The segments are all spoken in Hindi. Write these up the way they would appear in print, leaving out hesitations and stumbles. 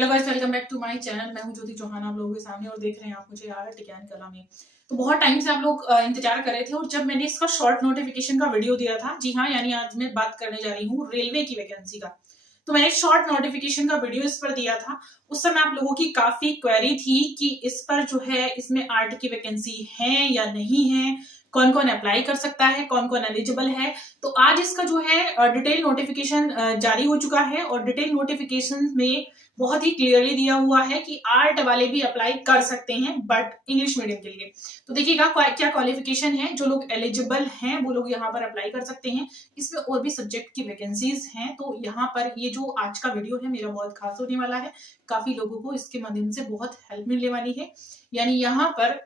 Hello guys, welcome back to my channel. मैं हूं ज्योति चौहान आप लोगों के सामने और देख रहे हैं आप मुझे आर्ट-ग्यान-कला में। तो बहुत टाइम से आप लोग इंतजार कर रहे थे और जब मैंने इसका शॉर्ट नोटिफिकेशन का वीडियो दिया था, जी हाँ, यानी आज मैं बात करने जा रही हूँ रेलवे की वैकेंसी का। तो मैंने शॉर्ट नोटिफिकेशन का वीडियो इस पर दिया था। उस समय आप लोगों की काफी क्वेरी थी कि इस पर जो है इसमें आर्ट की वैकेंसी है या नहीं है, कौन कौन अप्लाई कर सकता है, कौन कौन एलिजिबल है। तो आज इसका जो है डिटेल नोटिफिकेशन जारी हो चुका है और डिटेल नोटिफिकेशन में बहुत ही क्लियरली दिया हुआ है कि आर्ट वाले भी अप्लाई कर सकते हैं, बट इंग्लिश मीडियम के लिए। तो देखिएगा क्या क्वालिफिकेशन है, जो लोग एलिजिबल हैं वो लोग यहाँ पर अप्लाई कर सकते हैं। इसमें और भी सब्जेक्ट की वैकेंसीज हैं। तो यहाँ पर ये जो आज का वीडियो है मेरा बहुत खास होने वाला है। काफी लोगों को इसके माध्यम से बहुत हेल्प मिलने वाली है। यानी यहाँ पर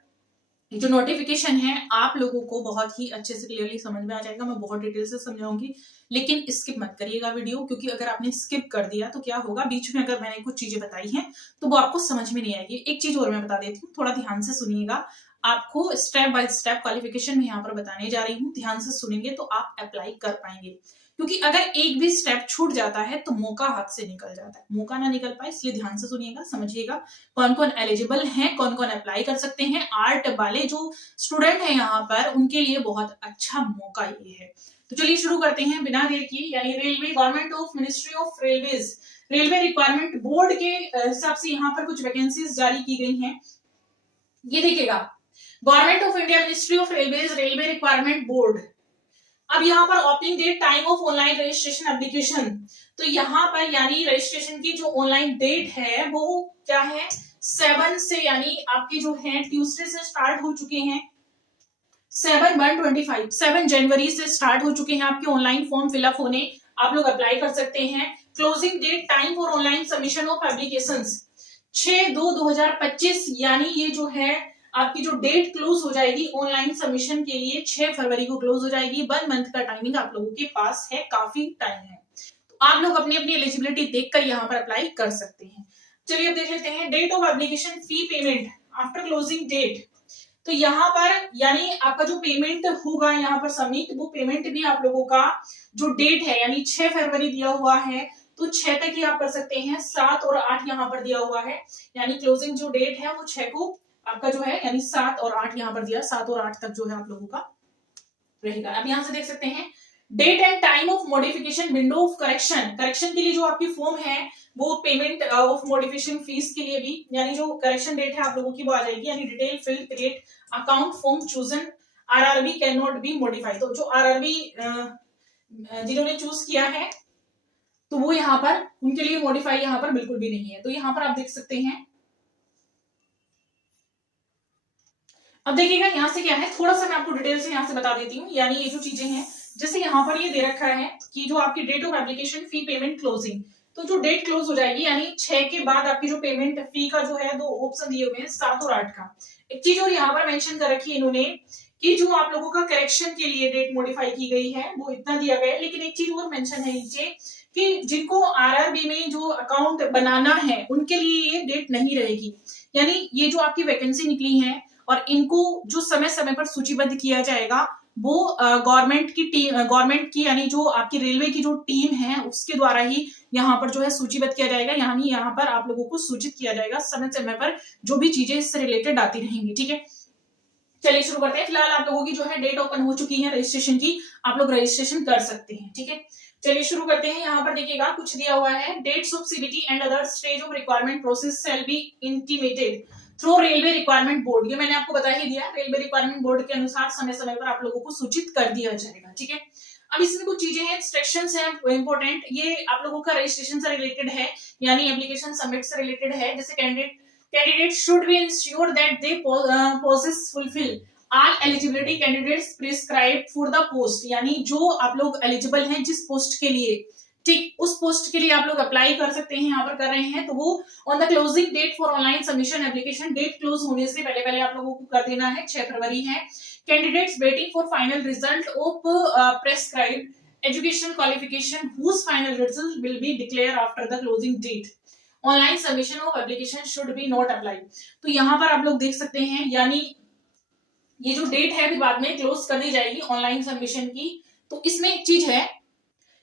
जो नोटिफिकेशन है आप लोगों को बहुत ही अच्छे से क्लियरली समझ में आ जाएगा। मैं बहुत डिटेल से समझाऊंगी, लेकिन स्किप मत करिएगा वीडियो, क्योंकि अगर आपने स्किप कर दिया तो क्या होगा, बीच में अगर मैंने कुछ चीजें बताई हैं तो वो आपको समझ में नहीं आएगी। एक चीज और मैं बता देती हूँ, थोड़ा ध्यान से सुनिएगा। आपको स्टेप बाय स्टेप क्वालिफिकेशन में यहाँ पर बताने जा रही हूँ। ध्यान से सुनेंगे तो आप अप्लाई कर पाएंगे, क्योंकि अगर एक भी स्टेप छूट जाता है तो मौका हाथ से निकल जाता है। मौका ना निकल पाए, इसलिए ध्यान से सुनिएगा, समझिएगा कौन कौन एलिजिबल हैं, कौन कौन अप्लाई कर सकते हैं। आर्ट वाले जो स्टूडेंट हैं यहाँ पर उनके लिए बहुत अच्छा मौका ये है। तो चलिए शुरू करते हैं बिना देर की। यानी railway government of ministry of railways railway requirement board के हिसाब से यहाँ पर कुछ वैकेंसीज जारी की गई हैं। ये देखिएगा, government of India ministry of railways railway requirement board. अब यहाँ पर opening date, time of online registration application. तो यहाँ पर यानी रजिस्ट्रेशन की जो ऑनलाइन डेट है वो क्या है, 7 से, यानी आपके जो है ट्यूसडे से स्टार्ट हो चुके हैं। 7 जनवरी से स्टार्ट हो चुके हैं आपके ऑनलाइन फॉर्म फिलअप होने। आप लोग अप्लाई कर सकते हैं। Closing date, time for online submission of applications 6/2/2025, यानी ये जो है आपकी जो डेट क्लोज हो जाएगी ऑनलाइन सबमिशन के लिए 6 फरवरी को क्लोज हो जाएगी। 1 मंथ का टाइमिंग आप लोगों के पास है, काफी टाइम है। तो आप लोग अपनी अपनी एलिजिबिलिटी देखकर यहाँ पर अप्लाई कर सकते हैं। चलिए अब देख लेते हैं date of application fee payment after closing date. तो यहाँ पर यानी आपका जो पेमेंट होगा यहाँ पर सबमिट, वो पेमेंट भी आप लोगों का जो डेट है यानी 6 फरवरी दिया हुआ है तो 6 तक ही आप कर सकते हैं। 7 और 8 यहाँ पर दिया हुआ है, यानी क्लोजिंग जो डेट है वो 6 को आपका जो है, यानी 7 और 8 यहाँ पर दिया, 7 और 8 तक जो है आप लोगों का रहेगा। अब यहाँ से देख सकते हैं date and time of modification window of correction. Correction के लिए जो आपकी फॉर्म है वो पेमेंट ऑफ मॉडिफिकेशन फीस के लिए भी, यानी जो करेक्शन डेट है आप लोगों की वो आ जाएगी। यानी detail field create account form chosen RRB can not be modified. तो जो आरआरबी जिन्होंने चूज किया है तो वो यहाँ पर उनके लिए मॉडिफाई यहाँ पर बिल्कुल भी नहीं है। तो यहाँ पर आप देख सकते हैं। अब देखिएगा यहाँ से क्या है, थोड़ा सा मैं आपको डिटेल से यहाँ से बता देती हूँ। यानी ये जो चीजें हैं, जैसे यहाँ पर ये दे रखा है कि जो आपकी date of application fee payment closing, तो जो डेट क्लोज हो जाएगी यानी 6 के बाद आपकी जो पेमेंट फी का जो है, 2 ऑप्शन दिए हुए हैं 7 और 8 का। एक चीज और यहाँ पर मेंशन कर रखी है इन्होंने कि जो आप लोगों का करेक्शन के लिए डेट मॉडिफाई की गई है वो इतना दिया गया है। लेकिन एक चीज और मेंशन है नीचे कि जिनको आरआरबी में जो अकाउंट बनाना है उनके लिए ये डेट नहीं रहेगी। यानी ये जो आपकी वैकेंसी निकली है और इनको जो समय समय पर सूचीबद्ध किया जाएगा वो गवर्नमेंट की यानी जो आपकी रेलवे की जो टीम है उसके द्वारा ही यहाँ पर जो है सूचीबद्ध किया जाएगा। यानी यहाँ पर आप लोगों को सूचित किया जाएगा समय समय पर जो भी चीजें इससे रिलेटेड आती रहेंगी। ठीक है, चलिए शुरू करते हैं। फिलहाल आप लोगों की जो है डेट ओपन हो चुकी है रजिस्ट्रेशन की, आप लोग रजिस्ट्रेशन कर सकते हैं। ठीक है, चलिए शुरू करते हैं। यहाँ पर देखिएगा कुछ दिया हुआ है, dates of CBT and other stage of requirement process shall be intimated through railway requirement board. ये मैंने आपको बता ही दिया, रेलवे रिक्वायरमेंट बोर्ड के अनुसार समय समय पर आप लोगों को सूचित कर दिया जाएगा। ठीक है, अब इसमें कुछ चीजें हैं, इंस्ट्रक्शंस हैं इंपॉर्टेंट, ये आप लोगों का रजिस्ट्रेशन से रिलेटेड है, यानी एप्लीकेशन सबमिट से रिलेटेड है। जैसे candidate should be ensure that they possess fulfil all eligibility candidates prescribed for the post. यानी जो आप लोग एलिजिबल हैं जिस पोस्ट के लिए, ठीक, उस पोस्ट के लिए आप लोग अप्लाई कर सकते हैं, यहाँ पर कर रहे हैं। तो वो on the closing date for online submission application, date close होने से पहले पहले आप लोगों को कर देना है, 6 फरवरी है। Candidates waiting for final result of prescribed education qualification whose final result will be declare after the closing date online submission of application should be not apply. तो यहाँ पर आप लोग देख सकते हैं, यानी ये जो डेट है अभी बाद में क्लोज कर दी जाएगी ऑनलाइन सबमिशन की। तो इसमें एक चीज है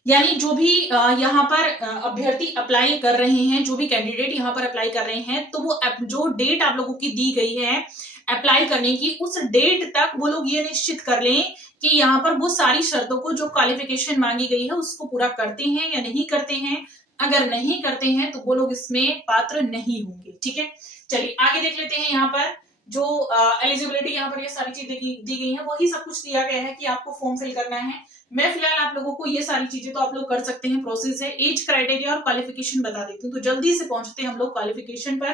यानी जो भी यहाँ पर अभ्यर्थी अप्लाई कर रहे हैं, जो भी कैंडिडेट यहाँ पर अप्लाई कर रहे हैं, तो वो जो डेट आप लोगों की दी गई है अप्लाई करने की, उस डेट तक वो लोग ये निश्चित कर लें कि यहाँ पर वो सारी शर्तों को, जो क्वालिफिकेशन मांगी गई है, उसको पूरा करते हैं या नहीं करते हैं। अगर नहीं करते हैं तो वो लोग इसमें पात्र नहीं होंगे। ठीक है, चलिए आगे देख लेते हैं। यहाँ पर जो एलिजिबिलिटी यहाँ पर ये सारी चीजें दी गई है, वही सब कुछ दिया गया है कि आपको फॉर्म फिल करना है। मैं फिलहाल आप लोगों को ये सारी चीजें तो आप लोग कर सकते हैं, प्रोसेस है। एज क्राइटेरिया और क्वालिफिकेशन बता देती हूँ, तो जल्दी से पहुंचते हैं हम लोग क्वालिफिकेशन पर।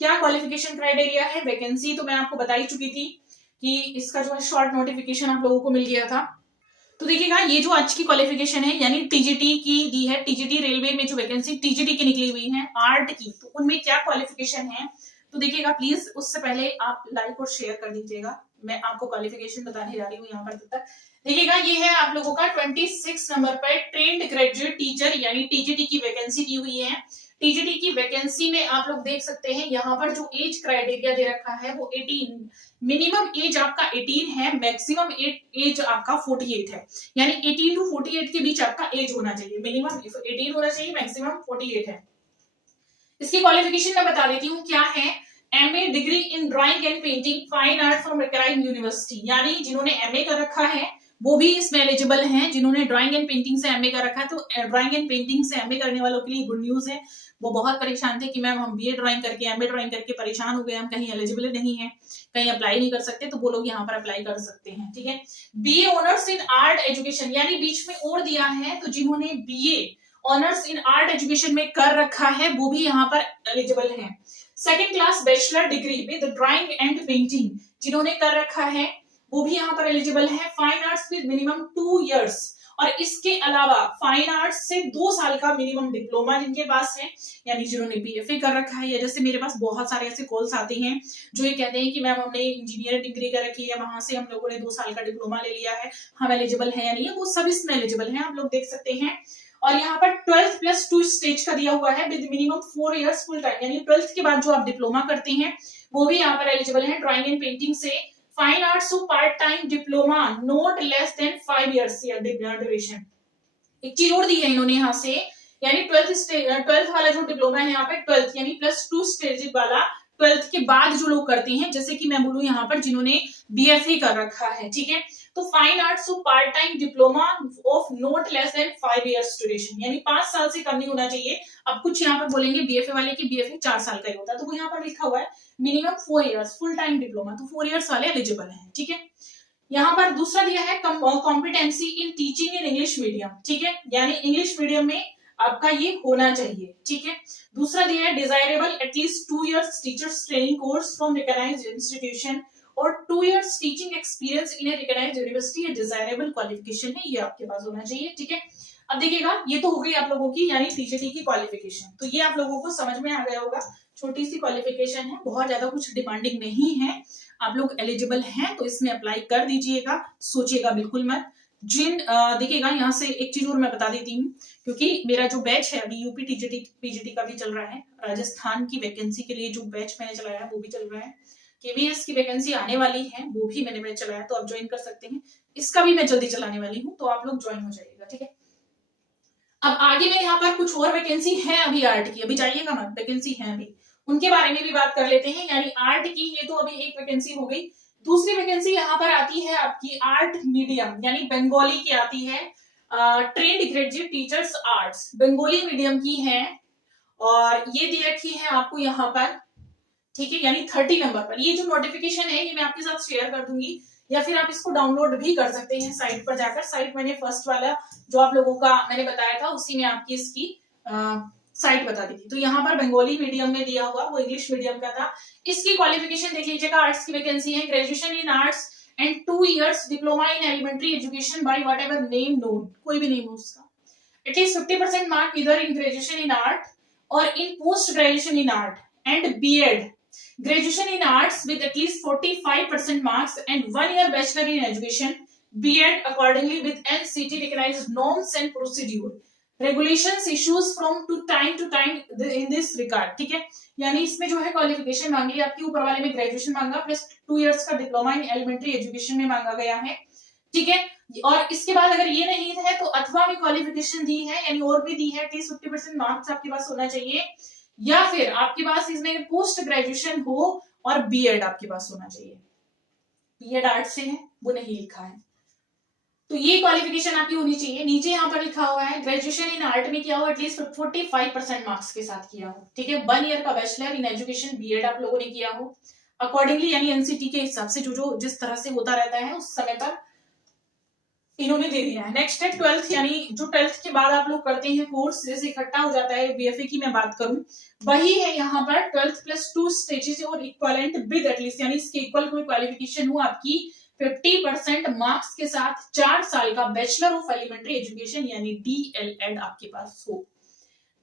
क्या क्वालिफिकेशन क्राइटेरिया है? वैकेंसी तो मैं आपको बता ही चुकी थी कि इसका जो है शॉर्ट नोटिफिकेशन आप लोगों को मिल गया था। तो देखिएगा, ये जो आज की क्वालिफिकेशन है, यानी टीजीटी की दी है, टीजीटी रेलवे में जो वैकेंसी टीजीटी की निकली हुई है आर्ट की, तो उनमें क्या क्वालिफिकेशन है तो देखिएगा प्लीज, उससे पहले आप लाइक और शेयर कर दीजिएगा। मैं आपको क्वालिफिकेशन बताने जा रही हूँ यहाँ पर। तब तक देखिएगा, ये है आप लोगों का 26 नंबर पर ट्रेंड ग्रेजुएट टीचर यानी टीजीटी की वैकेंसी दी हुई है। टीजीटी की वैकेंसी में आप लोग देख सकते हैं यहाँ पर जो एज क्राइटेरिया दे रखा है वो 18, मिनिमम एज आपका 18 है, मैक्सिमम एज आपका 48 है। यानी 18 to 48 के बीच आपका एज होना चाहिए, मिनिमम 18 होना चाहिए, मैक्सिमम 48 है। इसकी क्वालिफिकेशन मैं बता देती हूँ क्या है। MA degree in drawing and painting fine art from recognised university, यानी जिन्होंने एमए कर रखा है वो भी इसमें एलिजिबल हैं। जिन्होंने ड्राइंग एंड पेंटिंग से एमए कर रखा है, तो ड्राइंग एंड पेंटिंग से एमए करने वालों के लिए गुड न्यूज है। वो बहुत परेशान थे कि मैम हम बीए ड्राइंग करके, एमए ड्राइंग करके परेशान हो गए, हम कहीं एलिजिबल नहीं है, कहीं अप्लाई नहीं कर सकते, तो वो लोग यहाँ पर अप्लाई कर सकते हैं। ठीक है, BA honours in art education, यानी बीच में और दिया है, तो जिन्होंने BA honours in art education में कर रखा है वो भी यहाँ पर एलिजिबल है। Second class bachelor degree with drawing and painting जिन्होंने कर रखा है वो भी यहाँ पर एलिजिबल है। Fine arts with minimum 2 years, और इसके अलावा फाइन आर्ट्स से 2 साल का मिनिमम डिप्लोमा जिनके पास है, यानी जिन्होंने बीएफए कर रखा है। या जैसे मेरे पास बहुत सारे ऐसे कॉल्स आते हैं जो ये कहते हैं कि मैम हमने इंजीनियर डिग्री कर रखी है, वहां से हम लोगों ने 2 साल का डिप्लोमा ले लिया है, हम एलिजिबल है या नहीं है, वो सब इसमें एलिजिबल है, आप लोग देख सकते हैं। और यहाँ पर 12th + 2 स्टेज का दिया हुआ है with minimum 4 years full time, यानी 12th के बाद जो आप डिप्लोमा करते हैं वो भी यहाँ पर एलिजिबल है ड्राइंग एंड पेंटिंग से। Fine arts part time diploma not less than 5 years duration. एक चीज और दी है इन्होंने यहाँ से, यानी 12th वाला जो डिप्लोमा है यहाँ पे 12th यानी +2 स्टेज वाला 12th के बाद जो लोग करते हैं, जैसे कि मैं बोलूं यहाँ पर जिन्होंने बीएफए कर रखा है, ठीक है, तो fine arts part time diploma of not less than 5 years duration, यानी 5 साल से कम नहीं होना चाहिए। अब कुछ यहाँ पर बोलेंगे बीएफए वाले की बीएफए 4 साल का ही होता है, तो वो यहाँ पर लिखा हुआ है minimum 4 years full time diploma, तो 4 इयर्स वाले एलिजिबल है। ठीक है, यहाँ पर दूसरा दिया है competency in teaching in English medium, ठीक है, यानी इंग्लिश मीडियम में आपका ये होना चाहिए। ठीक है, दूसरा दिया है desirable at least 2 years teachers training course from recognised institution और 2 years teaching experience in a recognised university, ये डिजायरेबल क्वालिफिकेशन है, ये आपके पास होना चाहिए। ठीक है, अब देखिएगा ये तो हो गई आप लोगों की यानी टीजीटी की क्वालिफिकेशन, तो ये आप लोगों को समझ में आ गया होगा। छोटी सी क्वालिफिकेशन है, बहुत ज्यादा कुछ डिमांडिंग नहीं है, आप लोग एलिजिबल हैं तो इसमें अप्लाई कर दीजिएगा, सोचिएगा बिल्कुल मत। देखिएगा यहाँ से एक चीज और मैं बता देती हूँ, क्योंकि मेरा जो बैच है अभी यूपी टीजीटी पीजीटी का भी चल रहा है, राजस्थान की वैकेंसी के लिए जो बैच मैंने चलाया है वो भी चल रहा है, केवीएस की वैकेंसी आने वाली है वो भी मैंने बैच चलाया, तो आप ज्वाइन कर सकते हैं, इसका भी मैं जल्दी चलाने वाली हूँ, तो आप लोग ज्वाइन हो जाइएगा। ठीक है, अब आगे में यहाँ पर कुछ और वैकेंसी है अभी आर्ट की, अभी जाइएगा मत, वैकेंसी है अभी, उनके बारे में भी बात कर लेते हैं। यानी आर्ट की ये तो अभी एक वैकेंसी हो गई, दूसरी वैकेंसी यहाँ पर आती है आपकी आर्ट मीडियम यानी बंगाली की आती है, trained graduate teachers arts, Bengali medium की है, और ये दे रखी है आपको यहाँ पर, ठीक है, यानी 30 नंबर पर। ये जो नोटिफिकेशन है ये मैं आपके साथ शेयर कर दूंगी, या फिर आप इसको डाउनलोड भी कर सकते हैं साइट पर जाकर। साइट मैंने फर्स्ट वाला जो आप लोगों का मैंने बताया था उसी में आपकी इसकी साइट बता दी थी। तो यहाँ पर बंगाली मीडियम में दिया हुआ, वो इंग्लिश मीडियम का था। इसकी क्वालिफिकेशन देख लीजिएगा, आर्ट्स की वैकेंसी है, graduation in arts and 2 years diploma in elementary education by whatever name known, कोई भी नेम हो उसका, एटलीस्ट 50% मार्क इधर इन ग्रेजुएशन इन आर्ट और in post graduation in art and B Ed, graduation in arts with at least 45% marks and 1 year bachelor in education, B.Ed accordingly with NCT recognized norms and procedure, regulations issues from time to time in this regard। ठीक है, यानी इसमें जो है क्वालिफिकेशन मांगी आपकी, ऊपर वाले में ग्रेजुएशन मांगा प्लस 2 इयर्स का डिप्लोमा इन एलिमेंट्री एजुकेशन में मांगा गया है, ठीक है। और इसके बाद अगर ये नहीं है तो अथवा में क्वालिफिकेशन दी है, यानी और भी दी है, एटलीस्ट 50% मार्क्स आपके पास होना चाहिए, या फिर आपके पास इसमें पोस्ट ग्रेजुएशन हो और बीएड आपके पास होना चाहिए। बीएड आर्ट से है, वो नहीं लिखा है, तो ये क्वालिफिकेशन आपकी होनी चाहिए। नीचे यहाँ पर लिखा हुआ है ग्रेजुएशन इन आर्ट में किया हो एटलीस्ट 45% मार्क्स के साथ किया हो, ठीक है। 1 ईयर का बैचलर इन एजुकेशन बीएड आप लोगों ने किया हो अकॉर्डिंगली, यानी एनसीटी के हिसाब से जो जिस तरह से होता रहता है उस समय पर इन्होंने दे दिया है। नेक्स्ट है 12th, यानी जो 12th के बाद आप लोग करते हैं कोर्स, जैसे इकट्ठा हो जाता है, बीएफए की मैं बात करूं, वही है यहाँ पर 12th प्लस 2 स्टेजेस और इक्वलेंट विद एटलीस्ट, यानी इसके इक्वल कोई क्वालिफिकेशन हो आपकी 50% मार्क्स के साथ 4 साल का बैचलर ऑफ एलिमेंट्री एजुकेशन यानी डीएलएड आपके पास हो।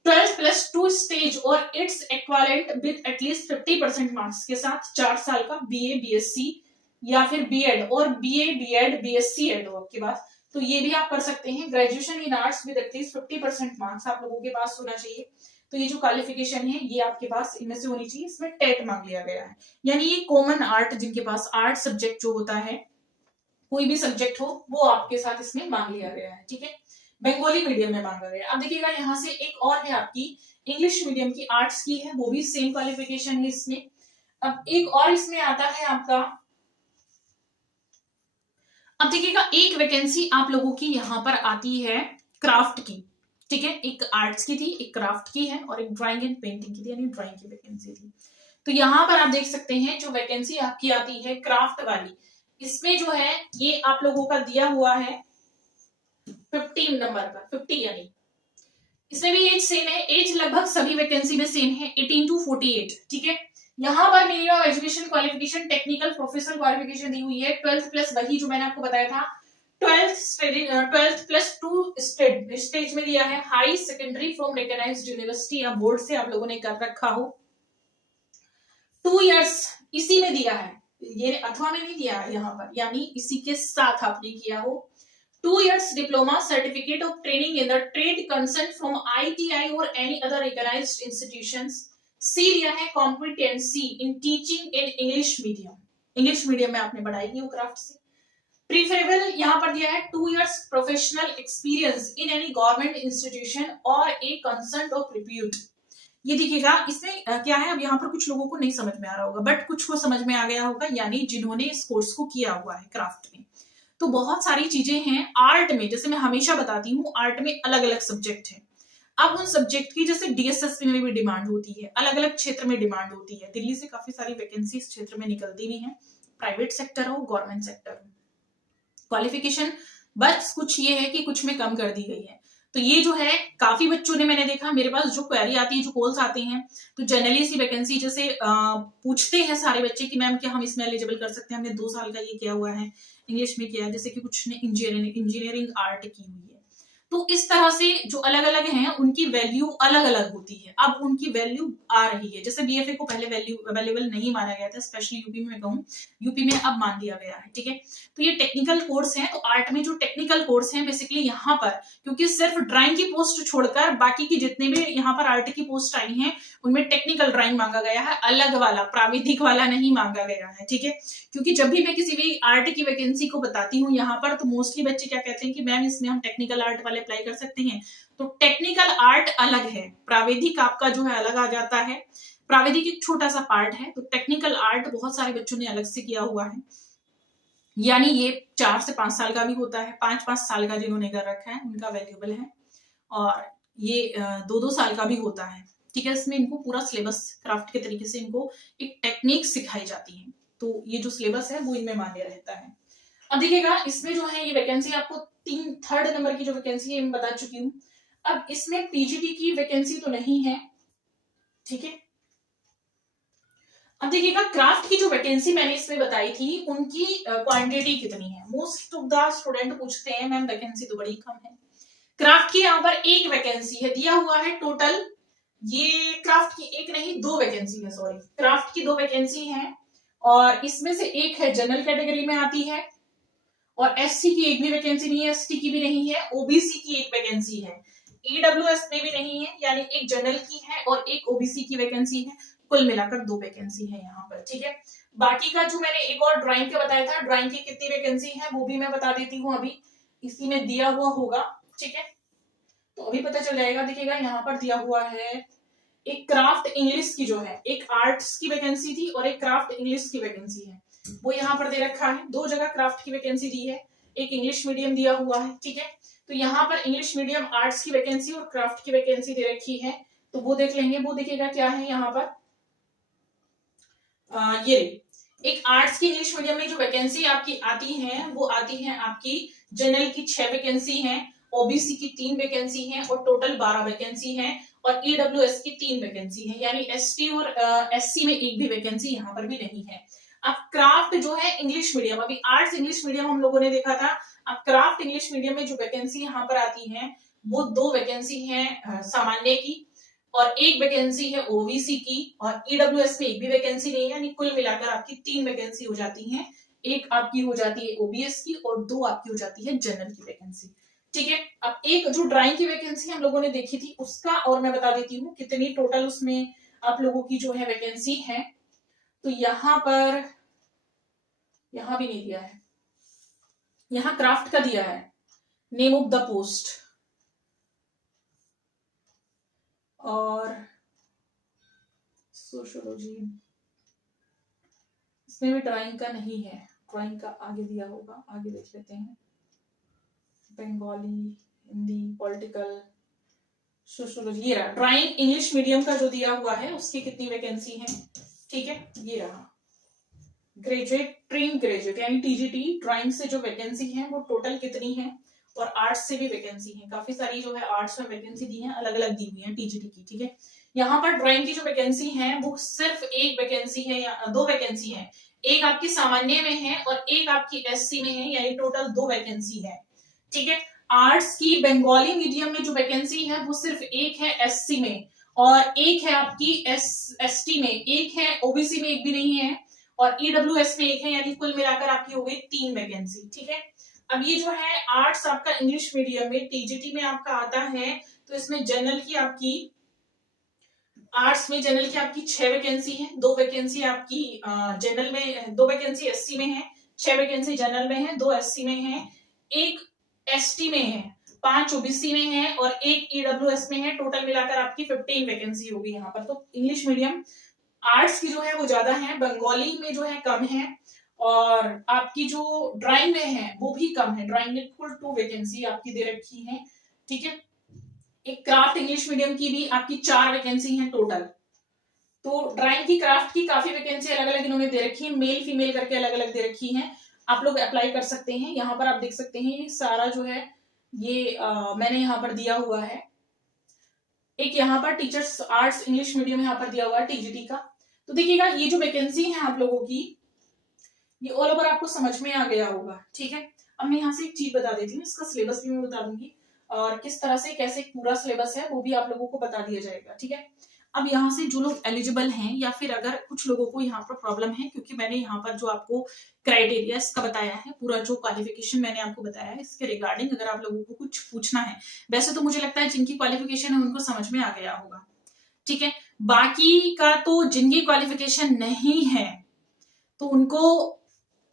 12 प्लस 2 स्टेज और it's equivalent with at least 50% marks के साथ 4 साल का बीए बीएससी या फिर बीएड, और बीए बीएड बीएससी एड हो आपके पास, तो ये भी आप कर सकते हैं। Graduation in arts with at least 50% marks आप लोगों के पास होना चाहिए। तो ये जो क्वालिफिकेशन है ये आपके पास इनमें से होनी चाहिए। इसमें टेट मांग लिया गया है, यानी ये कॉमन आर्ट, जिनके पास आर्ट सब्जेक्ट जो होता है, कोई भी सब्जेक्ट हो, वो आपके साथ इसमें मांग लिया गया है, ठीक है। बंगाली मीडियम में मांगा गया। अब देखिएगा यहाँ से एक और है आपकी इंग्लिश मीडियम की आर्ट्स की है, वो भी सेम क्वालिफिकेशन है इसमें। अब एक और इसमें आता है आपका, अब देखिएगा एक वैकेंसी आप लोगों की यहाँ पर आती है क्राफ्ट की, ठीक है। एक आर्ट्स की थी, एक क्राफ्ट की है, और एक ड्राइंग एंड पेंटिंग की थी, यानी ड्राइंग की वैकेंसी थी। तो यहाँ पर आप देख सकते हैं जो वैकेंसी आपकी आती है क्राफ्ट वाली, इसमें जो है ये आप लोगों का दिया हुआ है 15 नंबर पर, 50, यानी इसमें भी एज सेम है, एज लगभग सभी वैकेंसी में सेम है, 18 to 48, ठीक है। यहाँ पर minimum education qualification technical professional qualification दी हुई है 12th प्लस, वही जो मैंने आपको बताया था 12th प्लस 2 स्टेज में दिया है, high secondary from recognised university या बोर्ड से आप लोगों ने कर रखा हो, 2 इयर्स इसी में दिया है, ये अथवा में नहीं दिया है यहाँ पर, यानी इसी के साथ आपने किया हो। 2 years diploma certificate of training in the trade consent from ITI or any other recognized institutions। C लिया है competency in teaching in English medium, English medium में आपने पढ़ाई की हो क्राफ्ट से। प्रीफरेबल यहाँ पर दिया है 2 years professional experience in any government institution or a consent of repute। ये देखिएगा इसमें क्या है, अब यहाँ पर कुछ लोगों को नहीं समझ में आ रहा होगा, बट कुछ को समझ में आ गया होगा, यानी जिन्होंने इस कोर्स को किया हुआ है क्राफ्ट में। तो बहुत सारी चीजें हैं आर्ट में, जैसे मैं हमेशा बताती हूँ आर्ट में अलग अलग सब्जेक्ट हैं। अब उन सब्जेक्ट की जैसे डीएसएसपी में भी डिमांड होती है, अलग अलग क्षेत्र में डिमांड होती है, दिल्ली से काफी सारी वैकेंसी इस क्षेत्र में निकलती भी हैं, प्राइवेट सेक्टर हो गवर्नमेंट सेक्टर हो। क्वालिफिकेशन बस कुछ ये है कि कुछ में कम कर दी गई है। तो ये जो है काफी बच्चों ने, मैंने देखा मेरे पास जो क्वेरी आती है, जो कॉल्स आते हैं, तो जनरली सी वैकेंसी जैसे पूछते हैं सारे बच्चे कि मैम क्या हम इसमें एलिजिबल कर सकते हैं, हमने 2 साल का ये किया हुआ है, इंग्लिश में किया है, जैसे कि कुछ ने इंजीनियरिंग आर्ट की हुई है। तो इस तरह से जो अलग अलग हैं उनकी वैल्यू अलग अलग होती है। अब उनकी वैल्यू आ रही है, जैसे बीएफए को पहले वैल्यू अवेलेबल नहीं माना गया था, स्पेशली यूपी में मैं कहूँ, यूपी में अब मान दिया गया है, ठीक है। तो ये टेक्निकल कोर्स है, तो आर्ट में जो टेक्निकल कोर्स है बेसिकली यहाँ पर, क्योंकि सिर्फ ड्राइंग की पोस्ट छोड़कर बाकी की जितने भी यहाँ पर आर्ट की पोस्ट आई हैं उनमें टेक्निकल ड्राइंग मांगा गया है, अलग वाला प्राविधिक वाला नहीं मांगा गया है, ठीक है। क्योंकि जब भी मैं किसी भी आर्ट की वैकेंसी को बताती हूँ यहाँ पर, तो मोस्टली बच्चे क्या कहते हैं कि मैम इसमें हम टेक्निकल आर्ट वाले अप्लाई कर सकते हैं। तो टेक्निकल आर्ट अलग है, प्राविधिक आपका जो है अलग आ जाता है, प्राविधिक एक छोटा सा पार्ट है, तो टेक्निकल आर्ट बहुत सारे बच्चों ने अलग से किया हुआ है, यानी ये 4 से 5 साल का भी होता है, 5-5 साल का जिन्होंने कर रखा है उनका वैल्यूएबल है, और ये 2-2 साल का भी होता है, ठीक है। इसमें इनको पूरा सिलेबस क्राफ्ट के तरीके से इनको एक टेक्निक सिखाई जाती है, तो ये जो सिलेबस है वो इनमें मान्य रहता है। अब देखिएगा इसमें जो है ये वैकेंसी आपको 3rd नंबर की जो वैकेंसी है मैं बता चुकी हूँ। अब इसमें पीजीटी की वैकेंसी तो नहीं है, ठीक है। अब देखिएगा क्राफ्ट की जो वैकेंसी मैंने इसमें बताई थी उनकी क्वांटिटी कितनी है। मोस्ट ऑफ द स्टूडेंट पूछते हैं मैम वैकेंसी तो बड़ी कम है। क्राफ्ट की यहाँ पर एक वैकेंसी है, दिया हुआ है टोटल, ये क्राफ्ट की एक नहीं 2 वैकेंसी है, सॉरी क्राफ्ट की 2 वैकेंसी है, और इसमें से एक है जनरल कैटेगरी में आती है, और एससी की एक भी वैकेंसी नहीं है, एसटी की भी नहीं है, ओबीसी की एक वैकेंसी है, ईडब्ल्यूएस में भी नहीं है, यानी एक जनरल की है और एक ओबीसी की वैकेंसी है। कुल मिलाकर 2 वैकेंसी है यहाँ पर, ठीक है। बाकी का जो मैंने एक और ड्राइंग का बताया था, ड्राइंग की कितनी वैकेंसी है वो भी मैं बता देती हूँ, अभी इसी में दिया हुआ होगा, ठीक है। तो अभी पता चल जाएगा, देखिएगा यहाँ पर दिया हुआ है, एक क्राफ्ट इंग्लिश की जो है, एक आर्ट्स की वैकेंसी थी और एक क्राफ्ट इंग्लिश की वैकेंसी है, वो यहाँ पर दे रखा है। 2 जगह क्राफ्ट की वैकेंसी दी है, एक इंग्लिश मीडियम दिया हुआ है, ठीक है। तो यहाँ पर इंग्लिश मीडियम आर्ट्स की वैकेंसी और क्राफ्ट की वैकेंसी दे रखी है, तो वो देख लेंगे। वो देखिएगा क्या है यहाँ पर, ये एक आर्ट्स की इंग्लिश मीडियम में जो वैकेंसी आपकी आती है वो आती है आपकी, जनरल की 6 वैकेंसी है, ओबीसी की 3 वैकेंसी है और टोटल 12 वैकेंसी है, और ईडब्ल्यूएस की 3 वैकेंसी है, यानी एसटी और एससी में एक भी वैकेंसी यहाँ पर भी नहीं है। अब क्राफ्ट जो है इंग्लिश मीडियम, अभी आर्ट्स इंग्लिश मीडियम हम लोगों ने देखा था, अब क्राफ्ट इंग्लिश मीडियम में जो वैकेंसी यहाँ पर आती है वो 2 वैकेंसी है सामान्य की और 1 वैकेंसी है ओबीसी की, और ईडब्ल्यूएस में एक भी वैकेंसी नहीं है, यानी कुल मिलाकर आपकी 3 वैकेंसी हो जाती है। एक आपकी हो जाती है ओबीएस की और 2 आपकी हो जाती है जनरल की वैकेंसी, ठीक है। अब एक जो ड्राइंग की वैकेंसी हम लोगों ने देखी थी उसका और मैं बता देती हूँ कितनी टोटल उसमें आप लोगों की जो है वैकेंसी है। तो यहाँ पर, यहाँ भी नहीं दिया है, यहाँ क्राफ्ट का दिया है, नेम ऑफ द पोस्ट, और सोशियोलॉजी, इसमें भी ड्राइंग का नहीं है, ड्राइंग का आगे दिया होगा, आगे देख लेते हैं। बंगाली, हिंदी, पॉलिटिकल, सोशियोलॉजी, ये रहा ड्राइंग इंग्लिश मीडियम का जो दिया हुआ है उसकी कितनी वैकेंसी है, ठीक है। ये रहा ग्रेजुएट, ट्रेन ग्रेजुएट यानी टीजीटी ड्राइंग से जो वैकेंसी है वो टोटल कितनी है, और आर्ट्स से भी वैकेंसी है, काफी सारी जो है आर्ट्स में वैकेंसी दी है, अलग अलग दी हुई है टीजीटी की, ठीक है। यहाँ पर ड्राइंग की जो वैकेंसी है वो सिर्फ 1 वैकेंसी है या 2 वैकेंसी है, एक आपकी सामान्य में है और एक आपकी एससी में है, यानी टोटल 2 वैकेंसी है, ठीक है। आर्ट्स की बंगाली मीडियम में जो वैकेंसी है वो सिर्फ 1 है एससी में, और 1 है आपकी एसटी में, 1 है ओबीसी में, एक भी नहीं है, और ईडब्ल्यूएस में 1 है, यानी कुल मिलाकर आपकी हो गई 3 वैकेंसी, ठीक है। अब ये जो है आर्ट्स आपका इंग्लिश मीडियम में टीजीटी में आपका आता है, तो इसमें जनरल की आपकी, आर्ट्स में जनरल की आपकी 6 वैकेंसी है, 2 वैकेंसी आपकी जनरल में, 2 वैकेंसी एससी में है, 6 वैकेंसी जनरल में है, 2 एससी में है, 1 एसटी में है, 5 ओबीसी में है और 1 ईडब्ल्यूएस में है, टोटल मिलाकर आपकी 15 वैकेंसी होगी यहाँ पर। तो इंग्लिश मीडियम आर्ट्स की जो है वो ज्यादा है, बंगाली में जो है कम है, और आपकी जो ड्राइंग में है वो भी कम है, ड्राइंग में कुल 2 वैकेंसी आपकी दे रखी है, ठीक है। एक क्राफ्ट इंग्लिश मीडियम की भी आपकी 4 वैकेंसी है टोटल। तो ड्राइंग की, क्राफ्ट की काफी वैकेंसी अलग अलग इन्होंने दे रखी है, मेल फीमेल करके अलग अलग दे रखी है, आप लोग अप्लाई कर सकते हैं। यहाँ पर आप देख सकते हैं सारा जो है ये मैंने यहाँ पर दिया हुआ है, एक यहाँ पर टीचर्स आर्ट्स इंग्लिश मीडियम यहाँ पर दिया हुआ है टीजीटी का। तो देखिएगा ये जो वैकेंसी है आप लोगों की, ये ऑल ओवर आपको समझ में आ गया होगा, ठीक है। अब मैं यहाँ से एक चीज बता देती हूँ, इसका सिलेबस भी मैं बता दूंगी और किस तरह से कैसे पूरा सिलेबस है वो भी आप लोगों को बता दिया जाएगा, ठीक है। अब यहाँ से जो लोग एलिजिबल हैं, या फिर अगर कुछ लोगों को यहाँ पर प्रॉब्लम है, क्योंकि मैंने यहाँ पर जो आपको क्राइटेरिया इसका बताया है, पूरा जो क्वालिफिकेशन मैंने आपको बताया है इसके रिगार्डिंग अगर आप लोगों को कुछ पूछना है, वैसे तो मुझे लगता है जिनकी क्वालिफिकेशन है उनको समझ में आ गया होगा, ठीक है। बाकी का तो जिनकी क्वालिफिकेशन नहीं है तो उनको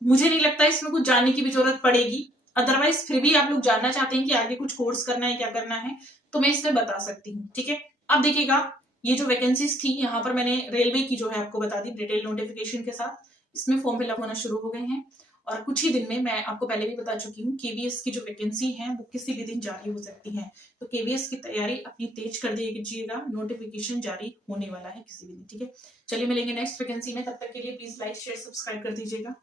मुझे नहीं लगता इसमें कुछ जानने की भी जरूरत पड़ेगी, अदरवाइज फिर भी आप लोग जानना चाहते हैं कि आगे कुछ कोर्स करना है, क्या करना है, तो मैं इसमें बता सकती हूँ, ठीक है। अब देखिएगा ये जो वैकेंसीज थी यहाँ पर मैंने रेलवे की जो है आपको बता दी डिटेल नोटिफिकेशन के साथ, इसमें फॉर्म फिलअप होना शुरू हो गए हैं और कुछ ही दिन में, मैं आपको पहले भी बता चुकी हूँ, केवीएस की जो वैकेंसी है वो किसी भी दिन जारी हो सकती है, तो केवीएस की तैयारी अपनी तेज कर दीजिएगा, नोटिफिकेशन जारी होने वाला है किसी भी दिन, ठीक है। चलिए मिलेंगे नेक्स्ट वैकेंसी में, तब तक के लिए प्लीज लाइक शेयर सब्सक्राइब कर दीजिएगा।